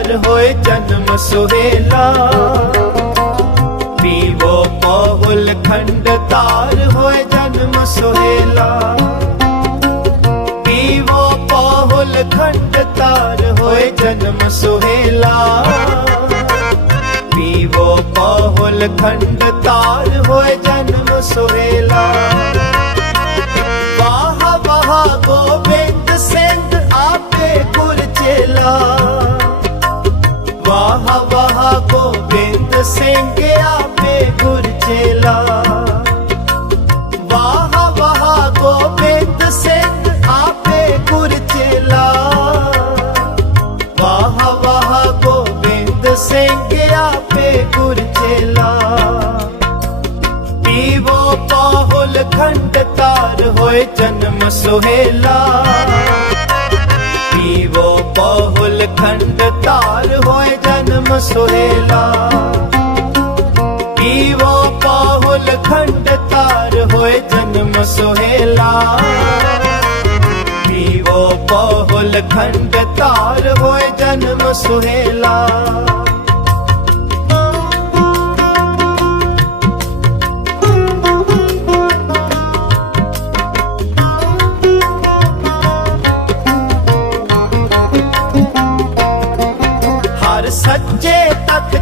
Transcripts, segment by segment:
ਪਿਆਰ ਹੋਏ ਜਨਮ ਸੁਹੇਲਾ। ਪੀਵੋ ਪਹੁਲ ਖੰਡ ਤਾਰ ਹੋਏ ਜਨਮ ਸੁਹੇਲਾ। ਪੀਵੋ ਪਹੁਲ ਖੰਡ ਤਾਰ ਹੋਏ ਜਨਮ ਸੁਹੇਲਾ। ਪੀਵੋ ਪਹੁਲ ਖੰਡ ਤਾਰ ਹੋਏ ਜਨਮ ਸੁਹੇਲਾ। ਵਾਹ ਵਾਹ ਬੋ ਵਾਹ ਗੋਬਿੰਦ ਸਿੰਘ ਆਪੇ ਗੁਰ ਚੇਲਾ ਵਾਹ ਵਾਹ ਗੋਬਿੰਦ ਸਿੰਘ ਆਪੇ ਗੁਰ ਚੇਲਾ ਵਾਹ ਵਾਹ ਗੋਬਿੰਦ ਸਿੰਘ ਆਪੇ ਗੁਰ ਚੇਲਾ ਪੀਵੋ ਪਾਹੁਲ ਖੰਡ ਤਾਰ ਹੋਏ ਜਨਮ ਸੁਹੇਲਾ ਜਨਮ ਸੁਹੇਲਾ ਪੀਵੋ ਪਾਹੁਲ ਖੰਡ ਤਾਰ ਹੋਏ ਜਨਮ ਸੁਹੇਲਾ। ਪੀਵੋ ਪਾਹੁਲ ਖੰਡ ਤਾਰ ਹੋਏ ਜਨਮ ਸੁਹੇਲਾ।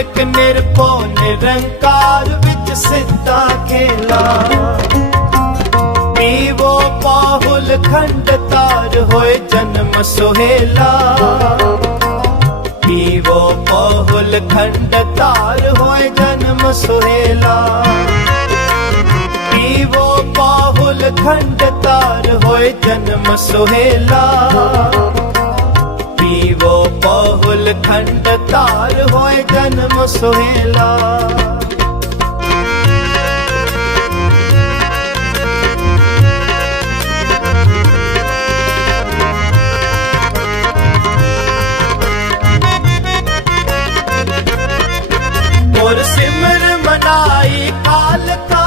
ਨਾਨਕ ਨਿਰਭਉ ਨਿਰੰਕਾਰ ਵਿੱਚ ਸਿੱਧਾ ਖੇਲਾ। ਪੀਵੋ ਪਾਹੁਲ ਖੰਡ ਤਾਰ ਹੋਏ ਜਨਮ ਸੁਹੇਲਾ। ਪੀਵੋ ਪਾਹੁਲ ਖੰਡ ਤਾਰ ਹੋਏ ਜਨਮ ਸੁਹੇਲਾ। ਪੀਵੋ ਪਾਹੁਲ ਖੰਡ ਤਾਰ ਹੋਏ ਜਨਮ ਸੁਹੇਲਾ। ਪੀਵੋ ਪਾਹੁਲ ਖੰਡ ਤਾਰ ਹੋਏ ਜਨਮ ਸੁਹੇਲਾ। ਗੁਰ ਸਿਮਰ ਮਨਾਈ ਕਾਲਕਾ